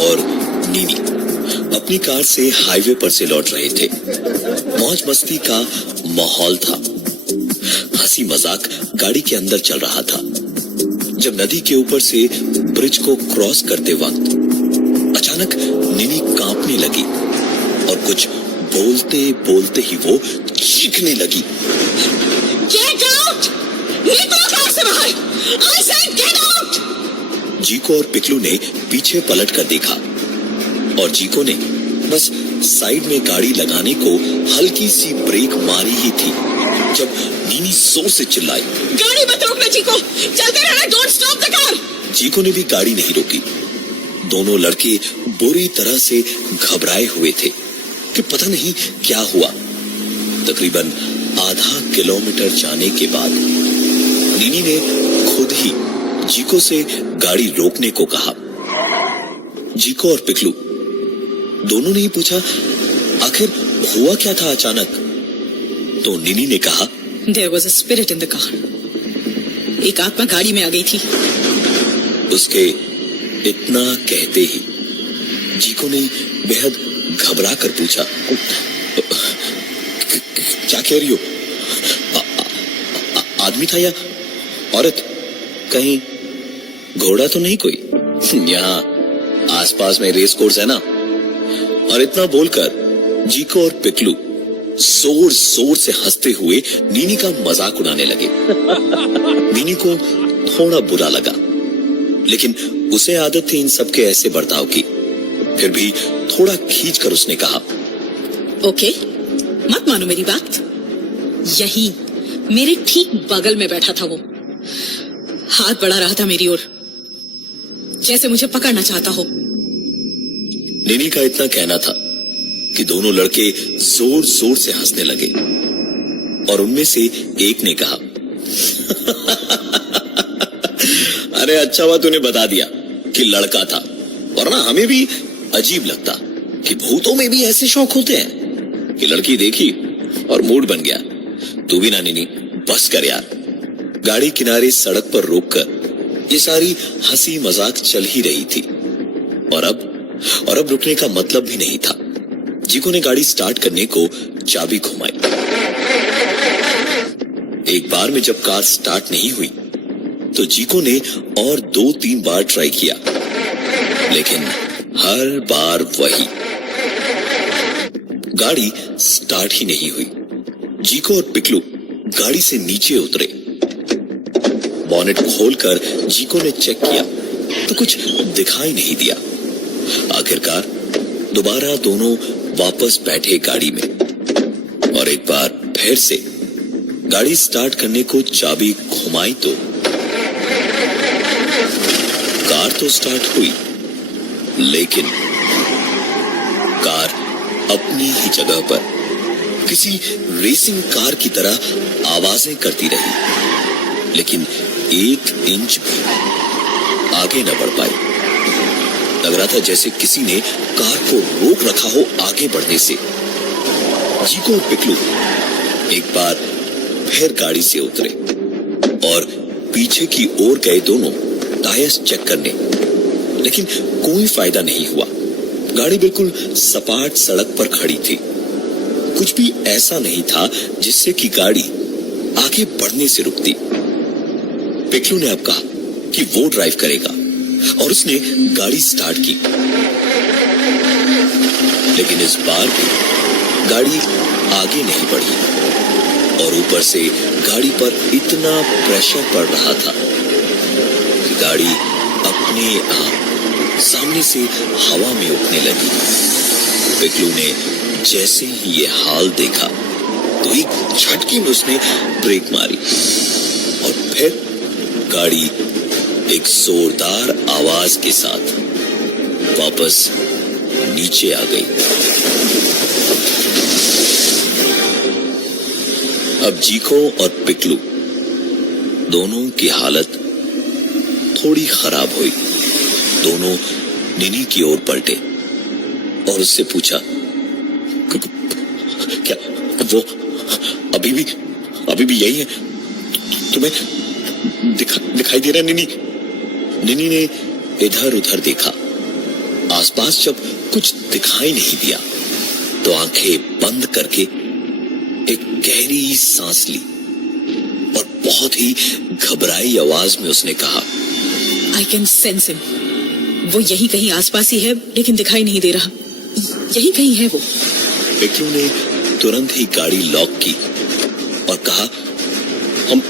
और नीनी अपनी कार से हाईवे पर से लौट रहे थे। मौज मस्ती का माहौल था। हंसी मजाक गाड़ी के अंदर चल रहा था जब नदी के ऊपर से ब्रिज को क्रॉस करते वक्त अचानक नीनी कांपने लगी और कुछ बोलते बोलते ही वो चीखने लगी। Get out! निकलो कार से बाहर! I said get out! जीको और पिकलू ने पीछे पलट कर देखा और जीको ने बस साइड में गाड़ी लगाने को हल्की सी ब्रेक मारी ही थी जब नीनी जोर से चिल्लाई, गाड़ी मत रोकना जीको! चलते रहना! Don't stop the car! जीको ने भी गाड़ी नहीं रोकी। दोनों लड़के बुरी तरह से घबराए हुए थे कि पता नहीं क्या हुआ। तकरीबन आधा किलोमीटर जाने के बाद नीनी ने खुद ही जीको से गाड़ी रोकने को कहा। जीको और पिकलू दोनों ने ही पूछा, आखिर हुआ क्या था अचानक? तो नीनी ने कहा, There was a spirit in the car. एक आत्मा गाड़ी में आ गई थी। उसके इतना कहते ही जीको ने बेहद घबरा कर पूछा, क्या कह रही हो? आदमी था या औरत? कहीं घोड़ा तो नहीं कोई? यहाँ आसपास में रेस कोर्स है ना। और इतना बोलकर जीको और पिकलू जोर जोर से हंसते हुए नीनी का मजाक उड़ाने लगे। नीनी को थोड़ा बुरा लगा, लेकिन उसे आदत थी इन सब के ऐसे बर्ताव की। फिर भी थोड़ा खींचकर उसने कहा, ओके, मत मानो मेरी बात। यही मेरे ठीक बगल में बैठा था वो। हाथ बढ़ा रहा था मेरी ओर, जैसे मुझे पकड़ना चाहता हो। नीनी का इतना कहना था कि दोनों लड़के जोर जोर से हंसने लगे और उनमें से एक ने कहा, अरे अच्छा हुआ तूने बता दिया कि लड़का था, वरना हमें भी अजीब लगता कि भूतों में भी ऐसे शौक होते हैं। कि लड़की देखी और मूड बन गया। तू भी ना नीनी, बस कर यार। गाड़ी किनारे सड़क पर रोककर ये सारी हंसी मजाक चल ही रही थी और अब रुकने का मतलब भी नहीं था। जीको ने गाड़ी स्टार्ट करने को चाबी घुमाई। एक बार में जब कार स्टार्ट नहीं हुई तो जीको ने और 2-3 बार ट्राई किया, लेकिन हर बार वही, गाड़ी स्टार्ट ही नहीं हुई। जीको और पिकलू गाड़ी से नीचे उतरे। बॉनेट खोलकर जीको ने चेक किया तो कुछ दिखाई नहीं दिया। आखिरकार दोबारा दोनों वापस बैठे गाड़ी में और एक बार फिर से गाड़ी स्टार्ट करने को चाबी घुमाई तो कार तो स्टार्ट हुई, लेकिन कार अपनी ही जगह पर किसी रेसिंग कार की तरह आवाजें करती रही, लेकिन 1 इंच भी आगे न बढ़ पाई। लग रहा था जैसे किसी ने कार को रोक रखा हो आगे बढ़ने से। जीको और पिकलू एक बार फिर गाड़ी से उतरे और पीछे की ओर गए दोनों टायर्स चेक करने, लेकिन कोई फायदा नहीं हुआ। गाड़ी बिल्कुल सपाट सड़क पर खड़ी थी। कुछ भी ऐसा नहीं था जिससे कि गाड़ी आगे बढ़ने से रुकती। पिकलू ने अब कहा कि वो ड्राइव करेगा और उसने गाड़ी स्टार्ट की, लेकिन इस बार भी गाड़ी आगे नहीं बढ़ी और ऊपर से गाड़ी पर इतना प्रेशर पड़ रहा था कि गाड़ी अपने आप सामने से हवा में उठने लगी। पिकलू ने जैसे ही ये हाल देखा तो एक झटके में उसने ब्रेक मारी और फिर गाड़ी एक जोरदार आवाज के साथ वापस नीचे आ गई। अब जीको और पिकलू दोनों की हालत थोड़ी खराब हुई। दोनों नीनी की ओर पलटे और उससे पूछा, क्या वो अभी भी यही है? तुम्हें दिखाई दे रहा है नीनी? नीनी ने इधर उधर देखा। आसपास जब कुछ दिखाई नहीं दिया तो आंखें बंद करके एक गहरी सांस ली और बहुत ही घबराई आवाज में उसने कहा, आई कैन सेंस हिम। वो यही कहीं आसपास ही है, लेकिन दिखाई नहीं दे रहा। यही कहीं है वो। पिक्लू ने तुरंत ही गाड़ी लॉक की और कहा, हम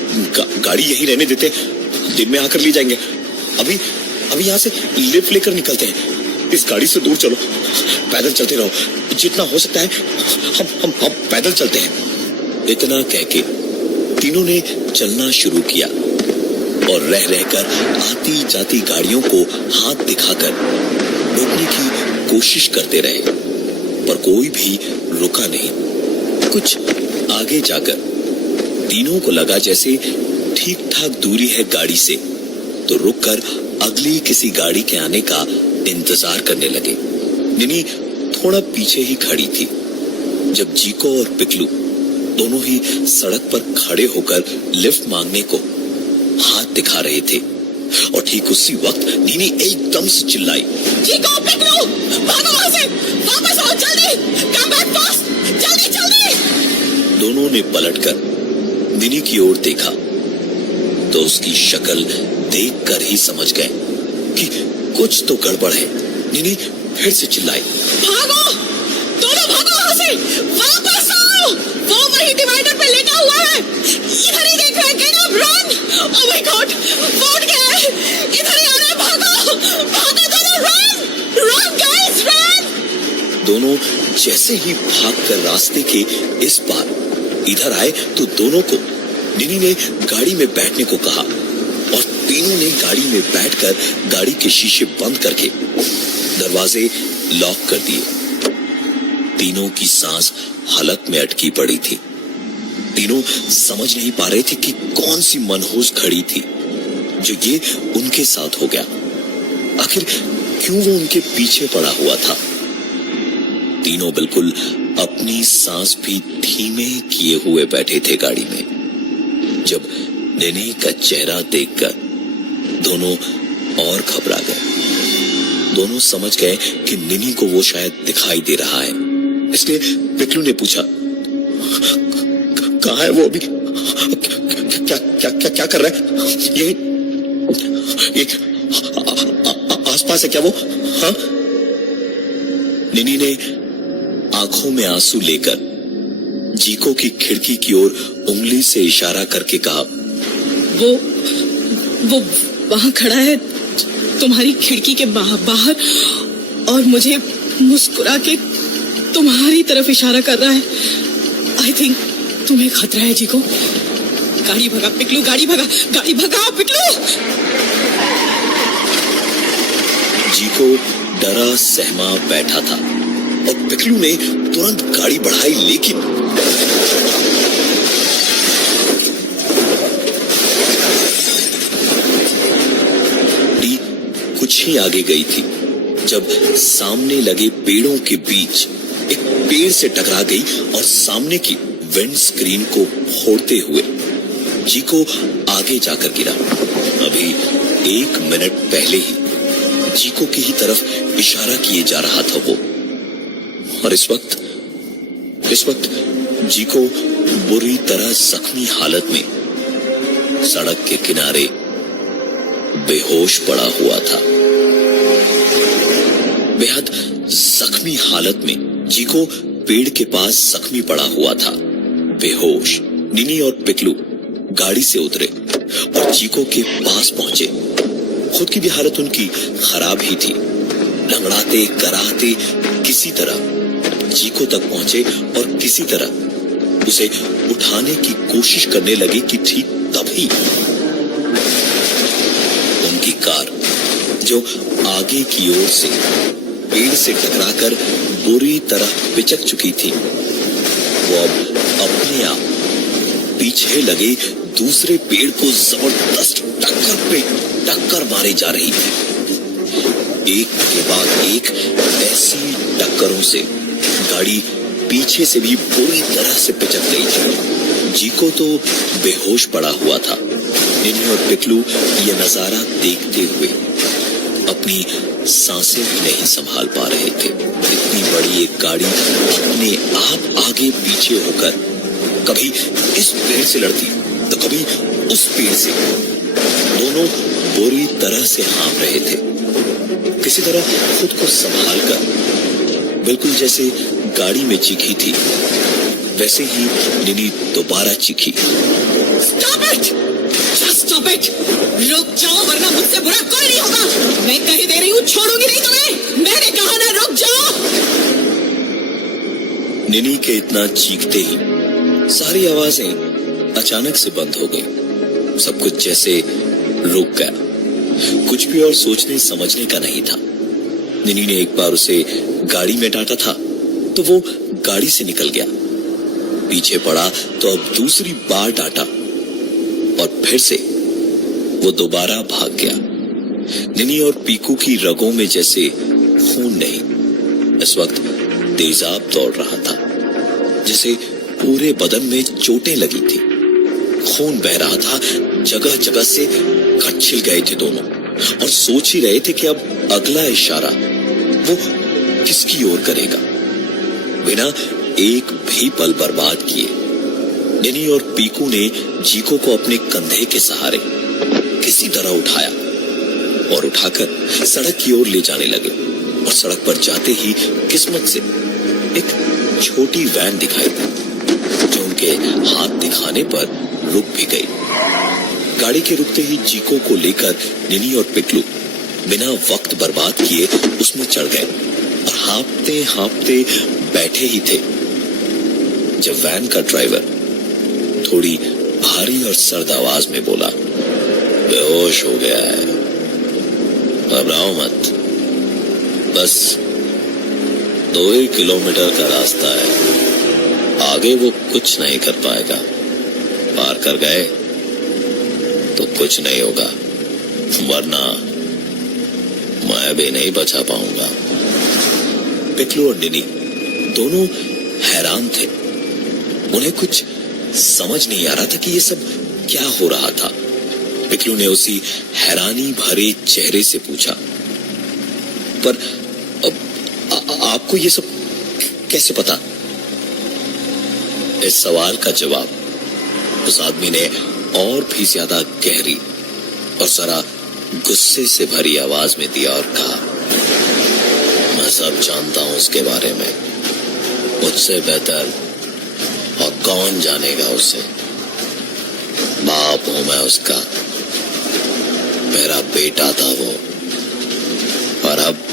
गाड़ी यहीं रहने देते, दिन में आकर ले जाएंगे। अभी यहाँ से लिफ्ट लेकर निकलते हैं। इस गाड़ी से दूर चलो, पैदल चलते रहो, जितना हो सकता है हम पैदल चलते हैं। इतना कहके तीनों ने चलना शुरू किया और रह रहकर आती जाती गाड़ियों को हाथ दिखाकर रोकने की कोशिश करते रहे, पर कोई भी रुका नहीं। कुछ आगे जाकर तीनों को लगा जैसे ठीक ठाक दूरी है गाड़ी से, तो रुककर अगली किसी गाड़ी के आने का इंतजार करने लगे। निनी थोड़ा पीछे ही खड़ी थी जब जीको और पिक्लू दोनों ही सड़क पर खड़े होकर लिफ्ट मांगने को हाथ दिखा रहे थे। और ठीक उसी वक्त नीनी एकदम से चिल्लाई, जीको, पिक्लू, भागो वहां से, वापस आओ जल्दी, कम बैक फास्ट, जल्दी जल्दी। दोनों ने पलटकर निनी की ओर देखा तो उसकी शक्ल देखकर ही समझ गए कि कुछ तो गड़बड़ है। निनी फिर से चिल्लाई, भागो, दोनों भागो वहां से, वापस आओ, वो वही डिवाइडर पे लेटा हुआ है, इधर ही देख रहा है, get up, run. Oh my God, वो उठ गया है, इधर ही आ रहा है, भागो, भागो दोनों, रन गाइस, रन। दोनों जैसे ही भागकर रास्ते के इस पार इधर आए तो दोनों को निनी ने गाड़ी में बैठने को कहा और तीनों ने गाड़ी में बैठकर गाड़ी के शीशे बंद करके दरवाजे लॉक कर दिए। तीनों की सांस हलक में अटकी पड़ी थी। तीनों समझ नहीं पा रहे थे कि कौन सी मनहूस घड़ी थी जो ये उनके साथ हो गया। आखिर क्यों वो उनके पीछे पड़ा हुआ था। तीनों बिल्कुल अपनी सांस भी धीमे किए हुए बैठे थे गाड़ी में। जब निनी का चेहरा देखकर दोनों और घबरा गए। दोनों समझ गए कि निनी को वो शायद दिखाई दे रहा है, इसलिए पिक्लू ने पूछा, कहाँ है वो अभी? क्या कर रहा है? ये आसपास है क्या वो? हाँ? निनी ने आंखों में आंसू लेकर जीको की खिड़की की ओर उंगली से इशारा करके कहा, वो वहां खड़ा है तुम्हारी खिड़की के बाहर और मुझे मुस्कुरा के तुम्हारी तरफ इशारा कर रहा है। आई थिंक तुम्हें खतरा है जीको। गाड़ी भगा पिक्लू, गाड़ी भगा पिक्लू। जीको डरा सहमा बैठा था और पिक्लू ने तुरंत गाड़ी बढ़ाई, लेकिन कुछ ही आगे गई थी जब सामने लगे पेड़ों के बीच एक पेड़ से टकरा गई और सामने की विंड स्क्रीन को फोड़ते हुए जीको आगे जाकर गिरा। अभी 1 मिनट पहले ही जीको की ही तरफ इशारा किए जा रहा था वो, और इस वक्त जीको बुरी तरह जख्मी हालत में सड़क के किनारे बेहोश पड़ा हुआ था। बेहद जख्मी हालत में जीको पेड़ के पास जख्मी पड़ा हुआ था, बेहोश। निनी और पिक्लू गाड़ी से उतरे और जीको के पास पहुंचे। खुद की भी हालत उनकी खराब ही थी। लंगड़ाते कराहते किसी तरह जीको तक पहुंचे और किसी तरह उसे उठाने की कोशिश करने लगे कि ठीक तभी उनकी कार, जो आगे की ओर से पेड़ से टकराकर बुरी तरह पिचक चुकी थी, वो अब अपने आप पीछे लगे दूसरे पेड़ को जबरदस्त टक्कर मारे जा रही थी। एक के बाद एक ऐसी टक्करों से गाड़ी पीछे से भी बुरी तरह से पिचक गई थी। जीको तो बेहोश पड़ा हुआ था। निनी और पिक्लू ये नजारा देखते हुए अपनी सांसें भी नहीं संभाल पा रहे थे। इतनी बड़ी एक गाड़ी अपने आप आगे पीछे होकर कभी इस पेड़ से लड़ती तो कभी उस पेड़ से। दोनों बुरी तरह से हाँफ रहे थे, किसी तरह खुद को संभाल कर, बिल्कुल जैसे गाड़ी में चीखी थी वैसे ही निनी दोबारा चीखी। Stop it! Just stop it! रुक जाओ वरना मुझसे बुरा कोई नहीं होगा। मैं कह दे रही हूँ, छोड़ूंगी नहीं तुम्हें। मैंने कहा ना, रुक जाओ। निनी के इतना चीखते ही सारी आवाजें अचानक से बंद हो गई। सब कुछ जैसे रुक गया। कुछ भी और सोचने समझने का नहीं था। निनी ने एक बार उसे गाड़ी में डांटा था तो वो गाड़ी से निकल गया, पीछे पड़ा तो अब दूसरी बार डांटा और फिर से वो दोबारा भाग गया। निनी और पीकू की रगों में जैसे खून नहीं, इस वक्त तेजाब दौड़ रहा था, जैसे पूरे बदन में चोटें लगी थी। खून बह रहा था, जगह जगह से कच्छिल गए थे दोनों और सोच ही रहे थे कि अब अगला इशारा वो किसकी ओर करेगा। बिना एक भी पल बर्बाद किए निनी और पीकू ने जीको को अपने कंधे के सहारे किसी तरह उठाया और उठाकर सड़क की ओर ले जाने लगे। और सड़क पर जाते ही किस्मत से एक छोटी वैन दिखाई दी जो उनके हाथ दिखाने पर रुक भी गई। गाड़ी के रुकते ही जीको को लेकर निनी और पिकलू बिना वक्त बर्बाद किए उसमें चढ़ गए और हाँफते हाँफते बैठे ही थे जब वैन का ड्राइवर थोड़ी भारी और सर्द आवाज में बोला, बेहोश हो गया है, घबराओ मत, बस 2 किलोमीटर का रास्ता है, आगे वो कुछ नहीं कर पाएगा, पार कर गए तो कुछ नहीं होगा, वरना मैं भी नहीं बचा पाऊंगा। पिकलू और निनी दोनों हैरान थे। उन्हें कुछ समझ नहीं आ रहा था कि ये सब क्या हो रहा था। पिकलू ने उसी हैरानी भरे चेहरे से पूछा, पर आपको ये सब कैसे पता? इस सवाल का जवाब उस आदमी ने और भी ज्यादा गहरी और जरा गुस्से से भरी आवाज में दिया और कहा, मैं सब जानता हूं उसके बारे में, मुझसे बेहतर और कौन जानेगा उसे। बाप हूं मैं उसका, मेरा बेटा था वो, और अब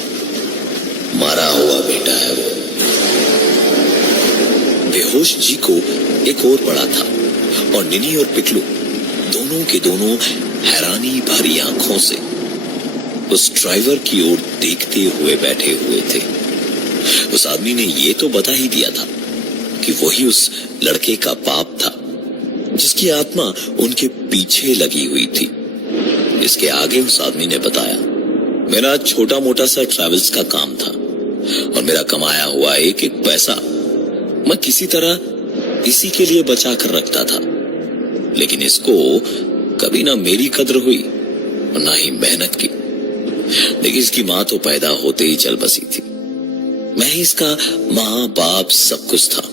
मरा हुआ बेटा है वो। बेहोश जी को एक और पड़ा था और निनी और पिकलू दोनों के दोनों हैरानी भरी आंखों से उस ड्राइवर की ओर देखते हुए बैठे हुए थे। उस आदमी ने ये तो बता ही दिया था कि वही उस लड़के का बाप था जिसकी आत्मा उनके पीछे लगी हुई थी। इसके आगे उस आदमी ने बताया, मेरा छोटा मोटा सा ट्रैवल्स का काम था और मेरा कमाया हुआ एक एक पैसा मैं किसी तरह इसी के लिए बचा कर रखता था, लेकिन इसको कभी ना मेरी कद्र हुई और ना ही मेहनत की। देखिए, इसकी माँ तो पैदा होते ही चल बसी थी, मैं ही इसका माँ बाप सब कुछ था।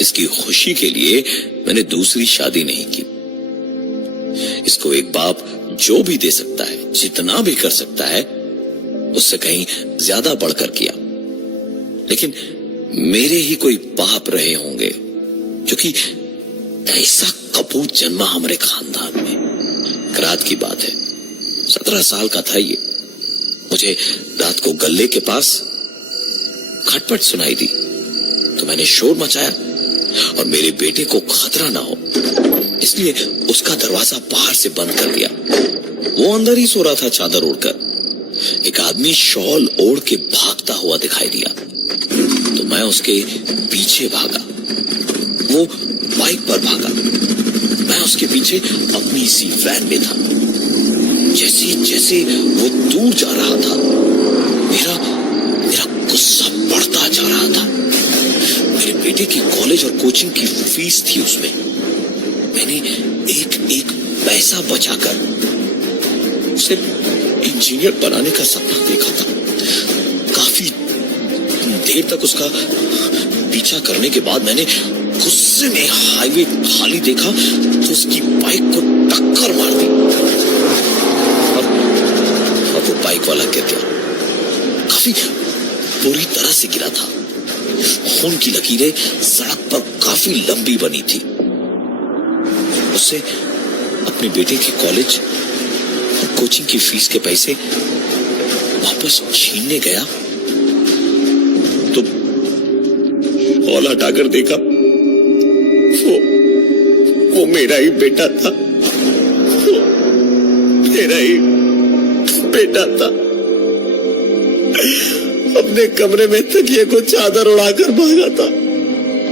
इसकी खुशी के लिए मैंने दूसरी शादी नहीं की। इसको एक बाप जो भी दे सकता है, जितना भी कर सकता है, उससे कहीं ज्यादा बढ़कर किया। लेकिन मेरे ही कोई बाप रहे होंगे जो कि ऐसा कपूत जन्मा हमारे खानदान में। रात की बात है, 17 साल का था ये। मुझे रात को गल्ले के पास खटपट सुनाई दी तो मैंने शोर मचाया और मेरे बेटे को खतरा ना हो इसलिए उसका दरवाजा बाहर से बंद कर दिया। वो अंदर ही सो रहा था चादर ओढ़कर। एक आदमी शॉल ओढ़ के भागता हुआ दिखाई दिया तो मैं उसके पीछे भागा। वो बाइक पर भागा, मैं उसके पीछे अपनी सी वैन में था। जैसे जैसे वो दूर जा रहा था, मेरा गुस्सा बढ़ता जा रहा था। मेरे बेटे की कॉलेज और कोचिंग की फीस थी उसमें। मैंने एक एक पैसा बचाकर उसे इंजीनियर बनाने का सपना देखा था। काफी देर तक उसका पीछा करने के बाद मैंने गुस्से में हाईवे खाली देखा तो उसकी बाइक को टक्कर मार दी और वो बाइक वाला गिर गया। काफी बुरी तरह से गिरा था। खून की लकीरें सड़क पर काफी लंबी बनी थी। उससे अपने बेटे के कॉलेज और कोचिंग की फीस के पैसे वापस छीनने गया तो कॉल हटाकर देखा वो मेरा ही बेटा था। वो मेरा ही बेटा था। अपने कमरे में तकिए को चादर उड़ाकर भागा था।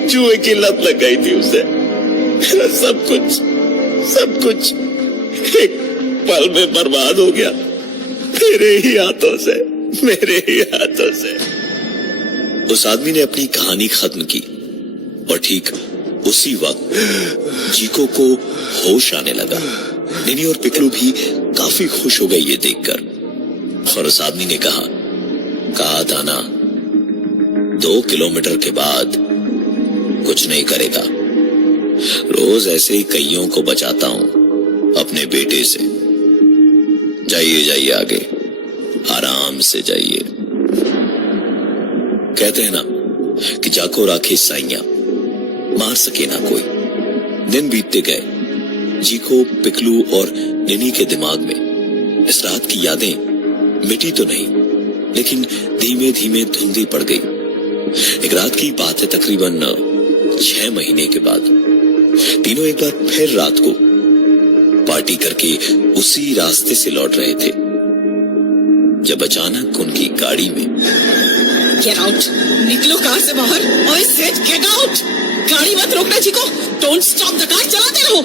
जुए की लत लग गई थी उसे। मेरा सब कुछ एक पल में बर्बाद हो गया मेरे ही हाथों से। उस आदमी ने अपनी कहानी खत्म की और ठीक उसी वक्त जीको को होश आने लगा। निनी और पिकलू भी काफी खुश हो गई ये देखकर। और उस आदमी ने कहा था ना, 2 किलोमीटर के बाद कुछ नहीं करेगा। रोज ऐसे ही कईयों को बचाता हूं अपने बेटे से। जाइए आगे, आराम से जाइए। कहते हैं ना कि जाको राखे साइयां, मार सके ना कोई। दिन बीतते गए। जीको, पिकलू और निनी के दिमाग में इस रात की यादें मिटी तो नहीं, लेकिन धीमे धीमे धुंधली पड़ गई। एक रात की बात है, तकरीबन 6 महीने के बाद तीनों एक बार फिर रात को पार्टी करके उसी रास्ते से लौट रहे थे जब अचानक उनकी गाड़ी में गेट आउट, निकलो कार से बाहर। ओए सेठ, गेट आउट। गाड़ी मत रोकना जीको। डोंट स्टॉप द कार, चलाते रहो।